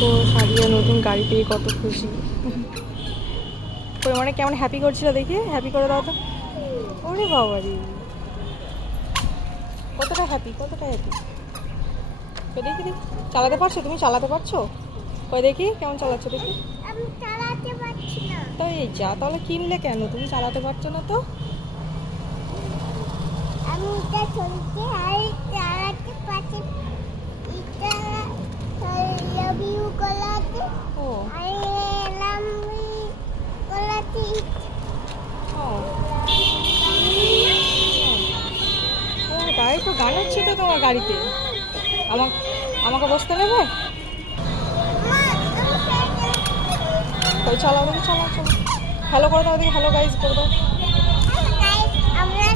দেখো সাদিয়া নতুন গাড়ি পেয়ে কত খুশি। মানে কেমন হ্যাপি করছিল দেখি, হ্যাপি করে দাও তো। ওরে বাবারি, কতটা হ্যাপি, কতটা হ্যাপি। তো দেখি দেখি চালাতে পারছো, তুমি চালাতে পারছো? কই দেখি কেমন চালাচ্ছ দেখি। আমি চালাতে পারছি না। তো এই যা, তাহলে কিনলে কেন, তুমি চালাতে পারছো না তো? আমি এটা চলতে আর চালাতে পারছি। এটা লাভ ইউ কলাতে ও আই লাভ মি কলাতে ও ও, গাড়ি তো গান হচ্ছে তো তোমার গাড়িতে। আমাকে আমাকে বসতে নেবে? ওই চালাও দেখি, চালাও চালাও। হ্যালো করে দাও দেখি, হ্যালো গাইজ করে দাও। আমরা